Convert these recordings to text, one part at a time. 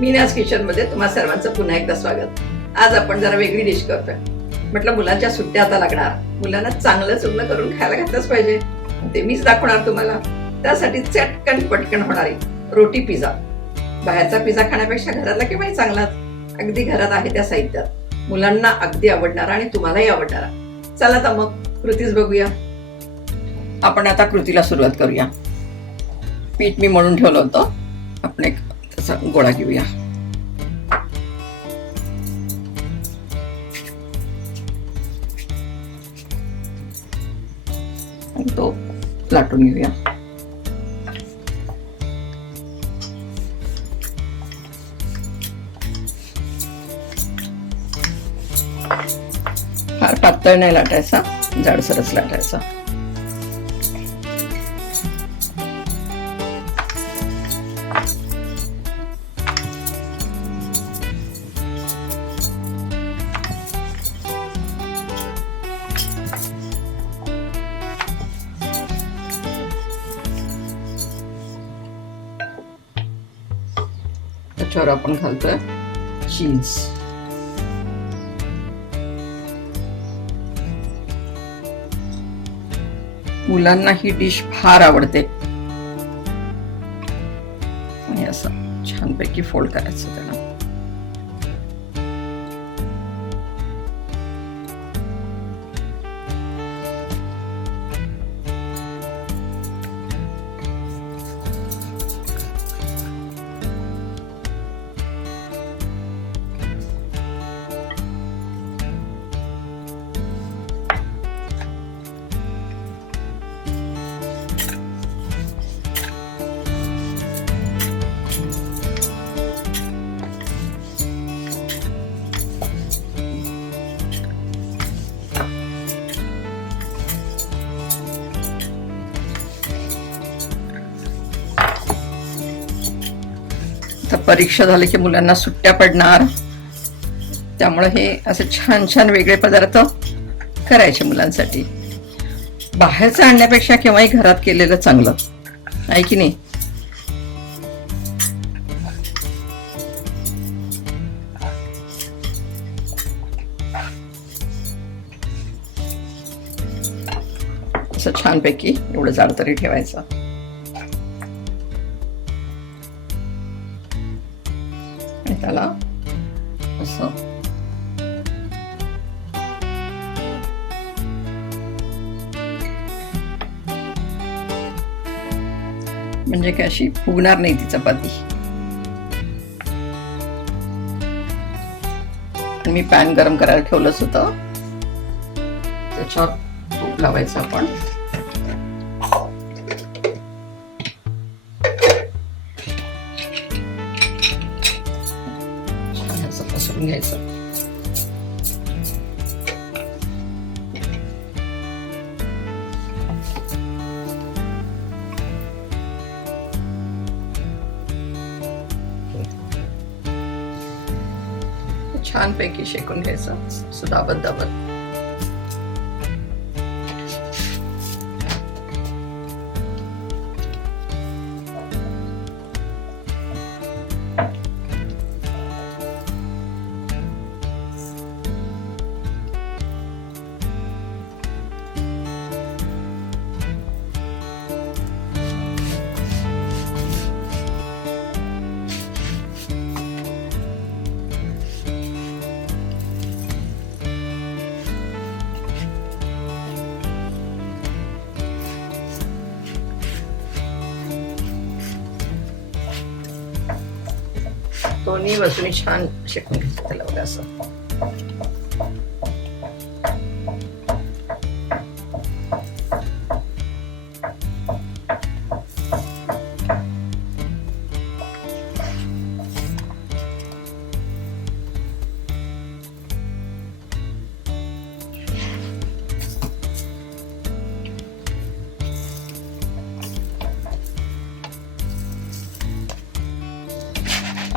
मीनाज किचनमध्ये तुम्हा सर्वांचं पुन्हा एकदा स्वागत. आज आपण जरा वेगळी डिश करतोय. म्हटलं मुलांच्या सुट्ट्या आता लागणार, मुलांना चांगलं चुगलं करून खायला घातलंच पाहिजे. ते मीच दाखवणार तुम्हाला. त्यासाठी चटकन पटकन होणारी रोटी पिझ्झा. बाहेरचा पिझ्झा खाण्यापेक्षा घरातला केव्हाही चांगलाच. अगदी घरात आहे त्या साहित्यात मुलांना अगदी आवडणारा आणि तुम्हालाही आवडणारा. चला तर मग कृतीच बघूया. आपण आता कृतीला सुरुवात करूया. पीठ मी मळून ठेवलं होतं. आपण एक त्याचा गोळा घेऊया. आणि तो लाटून घेऊया. फार पातळ नाही लाटायचा, जाडसरच लाटायचा. त्याच्यावर आपण घालतोय चीज. मुलांना ही डिश फार आवडते. आणि असं छानपैकी फोल्ड करायचं त्याला. तर परीक्षा झाली की मुलांना सुट्ट्या पडणार, त्यामुळे हे असे छान छान वेगळे पदार्थ करायचे मुलांसाठी. बाहेरचं आणण्यापेक्षा केव्हाही घरात केलेलं चांगलं, आहे की नाही? असं छानपैकी एवढं जाड तरी ठेवायचं. त्याला असं म्हणजे काय अशी फुगणार नाही ती चपाती. मी पॅन गरम करायला ठेवलंच होतं. त्याच्यावर तूप लावायचं आपण. पसरून घ्यायचं. छानपैकी शेकून घ्यायचं दाबत दाबत. दोन्ही बाजूनी छान शेकून घ्यायचं त्याला बघा असं.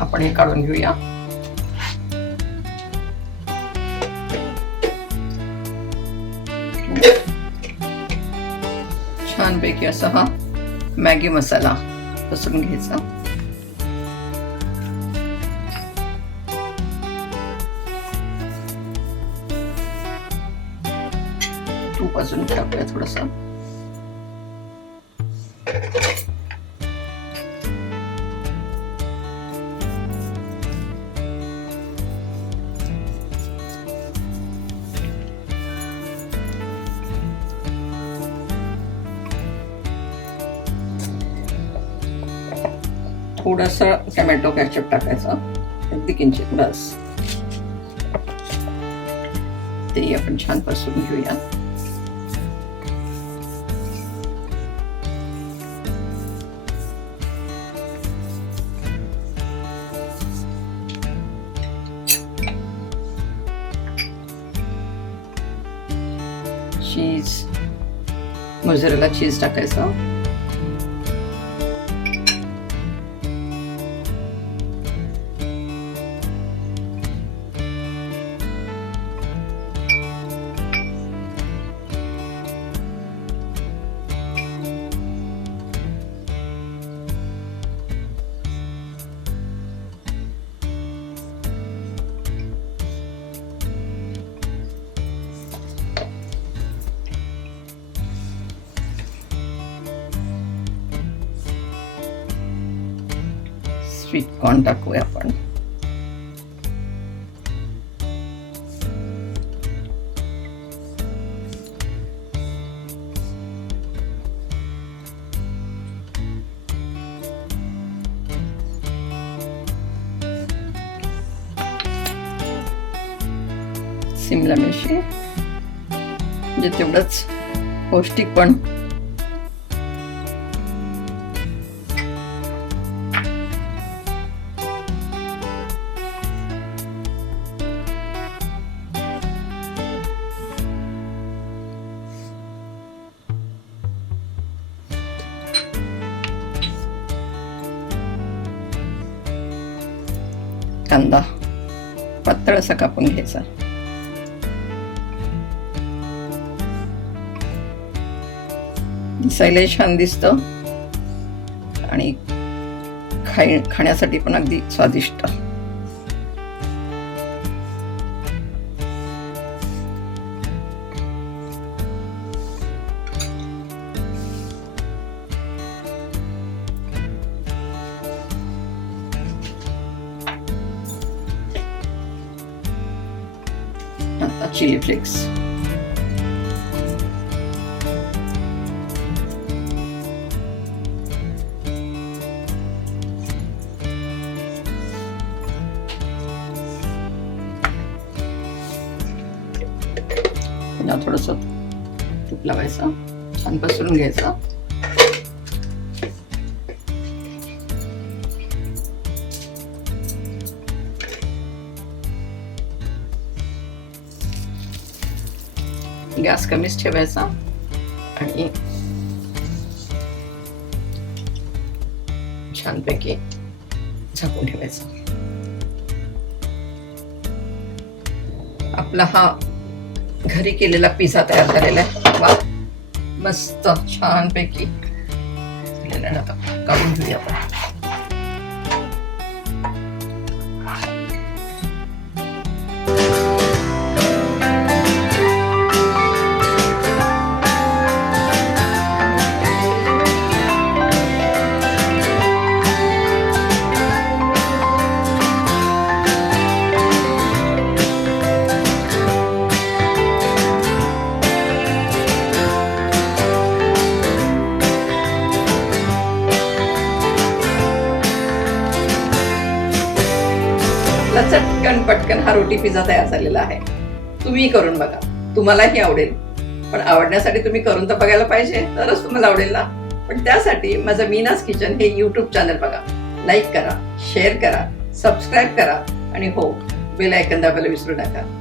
आपण हे काढून घेऊया. छानपैकी असा हा मॅगी मसाला पसरून घ्यायचा. तूप अजून टाकूया थोडंसं. थोडासा टोमॅटो केचप टाकायचा, अगदी किंचित बस. ते आपण छान परतून घेऊया. चीज, मोझरेला चीज टाकायचं. स्वीट कॉर्न टाकूया आपण. शिमला मिरची, म्हणजे तेवढंच पौष्टिक पण. कांदा पातळ असा कापून घ्यायचा. दिसायला छान दिसतं आणि खाण्यासाठी पण अगदी स्वादिष्ट. आता चिली फ्लेक्स. थोडस तूप लावायचं, छान पसरून घ्यायचं. गॅस कमीच ठेवायचा आणि छानपैकी झाकून ठेवायचं. आपला हा घरी केलेला पिझ्झा तयार झालेला आहे. वा, मस्त छानपैकी आता काढून घेऊया आपण. चटकन पटकन हा रोटी पिझ्झा तयार झालेला आहे. तुम्ही करून बघा, तुम्हालाही आवडेल. पण आवडण्यासाठी तुम्ही करून तर बघायला पाहिजे, तरच तुम्हाला आवडेल ना. पण त्यासाठी माझं मीनाज किचन हे YouTube चॅनल बघा, लाईक करा, शेअर करा, सबस्क्राईब करा आणि हो, बेल आयकॉन दाबायला विसरू नका.